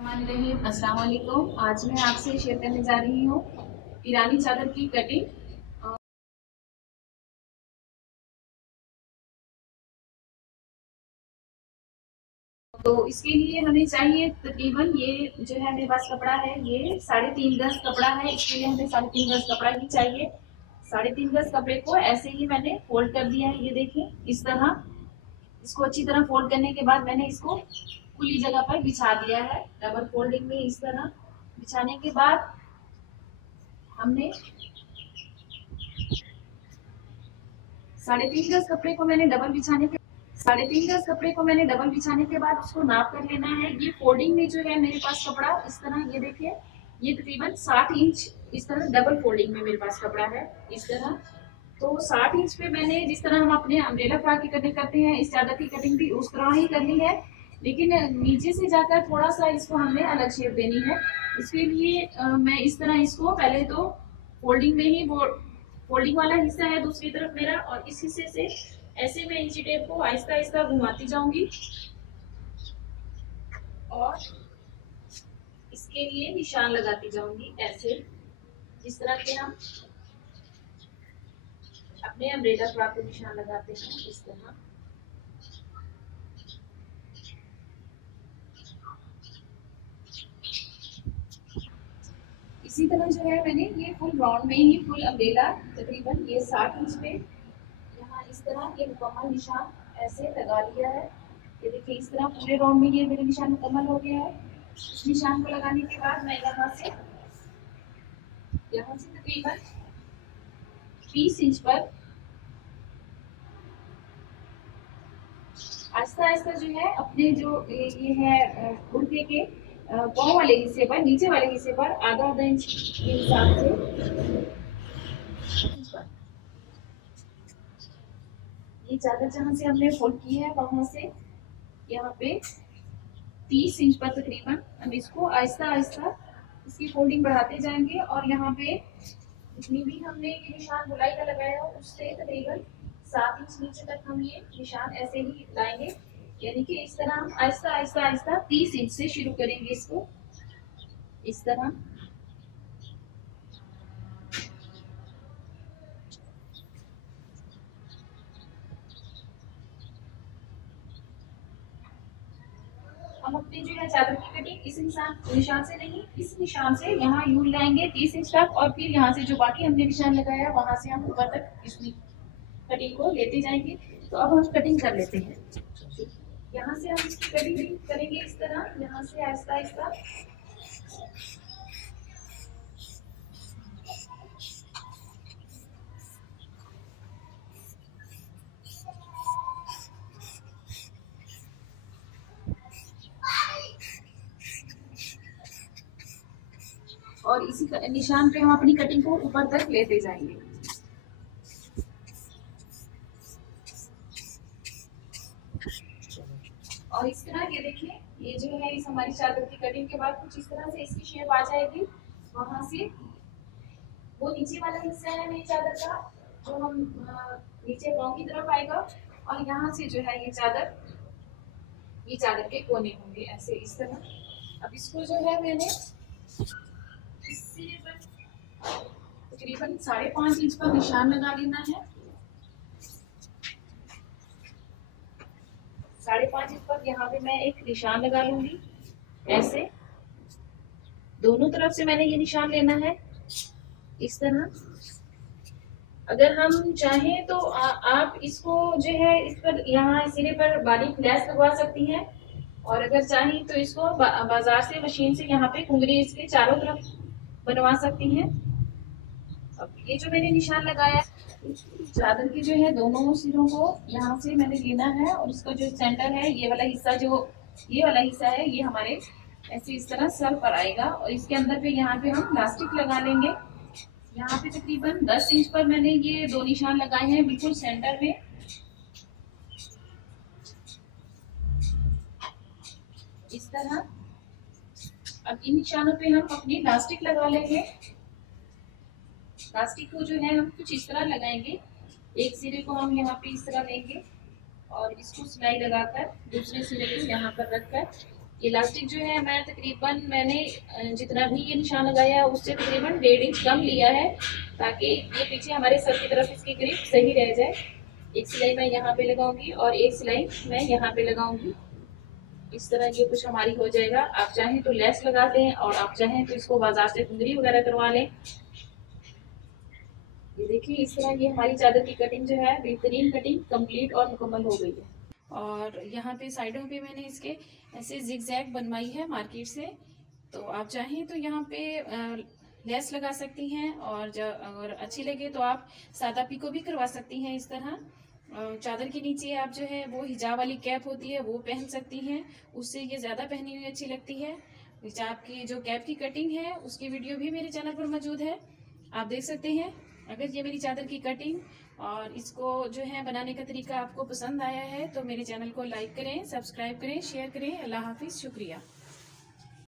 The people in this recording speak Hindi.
अस्सलाम वालेकुम। आज मैं आपसे शेयर करने जा रही हूँ ईरानी चादर की कटिंग। तो इसके लिए हमें चाहिए तकरीबन, ये जो है मेरे पास कपड़ा है, ये 3.5 गज कपड़ा है। इसके लिए हमें 3.5 गज कपड़ा ही चाहिए। 3.5 गज कपड़े को ऐसे ही मैंने फोल्ड कर दिया है, ये देखिए इस तरह। इसको अच्छी तरह फोल्ड करने के बाद मैंने इसको खुली जगह पर बिछा दिया है डबल फोल्डिंग में। इस तरह बिछाने के बाद हमने 3.5 गज कपड़े को मैंने डबल बिछाने के 3.5 गज कपड़े को मैंने डबल बिछाने के बाद उसको नाप कर लेना है। ये फोल्डिंग में जो है मेरे पास कपड़ा इस तरह, ये देखिए, ये तकरीबन 60 इंच इस तरह डबल फोल्डिंग में मेरे पास कपड़ा है इस तरह। तो 60 इंच पे मैंने, जिस तरह हम अपने अम्ब्रेला फ्रॉक की कटिंग करते हैं, इस चादर की कटिंग भी उस तरह ही करनी है, लेकिन नीचे से जाकर थोड़ा सा इसको हमने अलग शेप देनी है। इसके लिए मैं इस तरह इसको पहले तो फोल्डिंग में ही, वो फोल्डिंग वाला हिस्सा है दूसरी तरफ मेरा, और इस हिस्से से ऐसे मैं इंची टेप को आहिस्ता आहिस्ता घुमाती जाऊंगी और इसके लिए निशान लगाती जाऊंगी ऐसे, जिस तरह के हम अपने अम्ब्रेला फ्रॉक को निशान लगाते हैं इस तरह। इसी तरह जो है मैंने ये फुल राउंड में ही फुल अम्ब्रेला तकरीबन ये 60 इंच पे यहाँ इस तरह ये मुकम्मल निशान ऐसे लगा लिया है। ये देखिए इस तरह पूरे राउंड में ये मेरा निशान मुकम्मल हो गया है। इस निशान को लगाने के बाद मैं यहाँ से तकरीबन 30 इंच पर आहिस्ता आहिस्ता जो है अपने जो ये है कुर्ते के पाँव वाले हिस्से पर, नीचे वाले हिस्से पर आधा आधा इंच के हिसाब से ये चादर जहाँ से हमने फोल्ड की है वहां से यहाँ पे 30 इंच पर तकरीबन हम इसको आहिस्ता आहिस्ता इसकी फोल्डिंग बढ़ाते जाएंगे, और यहाँ पे जितनी भी हमने ये निशान बुलाई का लगाया हो उससे तकरीबन 7 इंच नीचे तक हम ये निशान ऐसे ही लाएंगे। यानी कि इस तरह हम आहिस्ता आहिस्ता आहिस्ता 30 इंच से शुरू करेंगे इसको इस तरह। हम अपनी जो है चादर की कटिंग इस निशान से नहीं, इस निशान से यहाँ यूं लाएंगे 30 इंच तक, और फिर यहाँ से जो बाकी हमने निशान लगाया है वहां से हम ऊपर तक इस कटिंग को लेते जाएंगे। तो अब हम कटिंग कर लेते हैं। यहाँ से हम इसकी कटिंग करेंगे इस तरह, यहाँ से आहिस्ता आहिस्ता और इसी निशान पे हम अपनी कटिंग को ऊपर तक लेते जाएंगे। और इस तरह ये देखिए, ये जो है इस हमारी चादर की कटिंग के बाद कुछ इस तरह से इसकी शेप आ जाएगी। वहां से वो नीचे वाला हिस्सा है मेरी चादर का जो हम नीचे पाँव की तरफ आएगा, और यहाँ से जो है ये चादर के कोने होंगे ऐसे इस तरह। अब इसको जो है मैंने तकरीबन 5.5 इंच का निशान लगा लेना है। 5.5 इंच पर यहाँ पे मैं एक निशान लगा लूंगी ऐसे। दोनों तरफ से मैंने ये निशान लेना है इस तरह। अगर हम चाहें तो आप इसको जो है इस पर यहाँ सिरे पर बारीक लैस लगवा सकती हैं, और अगर चाहें तो इसको बाजार से मशीन से यहाँ पे कुंगरी इसके चारों तरफ बनवा सकती हैं। अब ये जो मैंने निशान लगाया चादर की जो है दोनों सिरों को यहाँ से मैंने लेना है, और इसका जो सेंटर है ये वाला हिस्सा, जो ये वाला हिस्सा है ये हमारे ऐसे इस तरह सर पर आएगा, और इसके अंदर पे यहाँ पे हम प्लास्टिक लगा लेंगे। यहाँ पे तकरीबन 10 इंच पर मैंने ये दो निशान लगाए हैं बिल्कुल सेंटर में इस तरह। अब इन निशानों पे हम अपनी प्लास्टिक लगा लेंगे। प्लास्टिक को जो है हम कुछ इस तरह लगाएंगे, एक सिरे को हम यहाँ पे इस तरह लेंगे और इसको सिलाई लगाकर दूसरे सिरे को यहाँ पर रखकर इलास्टिक जो है मैं तकरीबन मैंने जितना भी ये निशान लगाया है उससे तकरीबन 1.5 इंच कम लिया है, ताकि ये पीछे हमारे सर की तरफ इसकी ग्रिप सही रह जाए। एक सिलाई मैं यहाँ पे लगाऊंगी और एक सिलाई मैं यहाँ पे लगाऊंगी। इस तरह ये कुछ हमारी हो जाएगा। आप चाहें तो लेस लगा दें और आप चाहें तो इसको बाजार से कुंदरी वगैरह करवा लें। ये देखिए इस तरह ये हमारी चादर की कटिंग जो है बेहतरीन कटिंग कंप्लीट और मुकम्मल हो गई है। और यहाँ पे साइडों पे मैंने इसके ऐसे जिगजैग बनवाई है मार्केट से, तो आप चाहें तो यहाँ पे लेस लगा सकती हैं, और जब अगर अच्छी लगे तो आप सादा पिको भी करवा सकती हैं। इस तरह चादर के नीचे आप जो है वो हिजाब वाली कैप होती है वो पहन सकती हैं, उससे ये ज़्यादा पहनी हुई अच्छी लगती है। हिजाब की जो कैप की कटिंग है उसकी वीडियो भी मेरे चैनल पर मौजूद है, आप देख सकते हैं। अगर ये मेरी चादर की कटिंग और इसको जो है बनाने का तरीका आपको पसंद आया है तो मेरे चैनल को लाइक करें, सब्सक्राइब करें, शेयर करें। अल्लाह हाफिज़, शुक्रिया।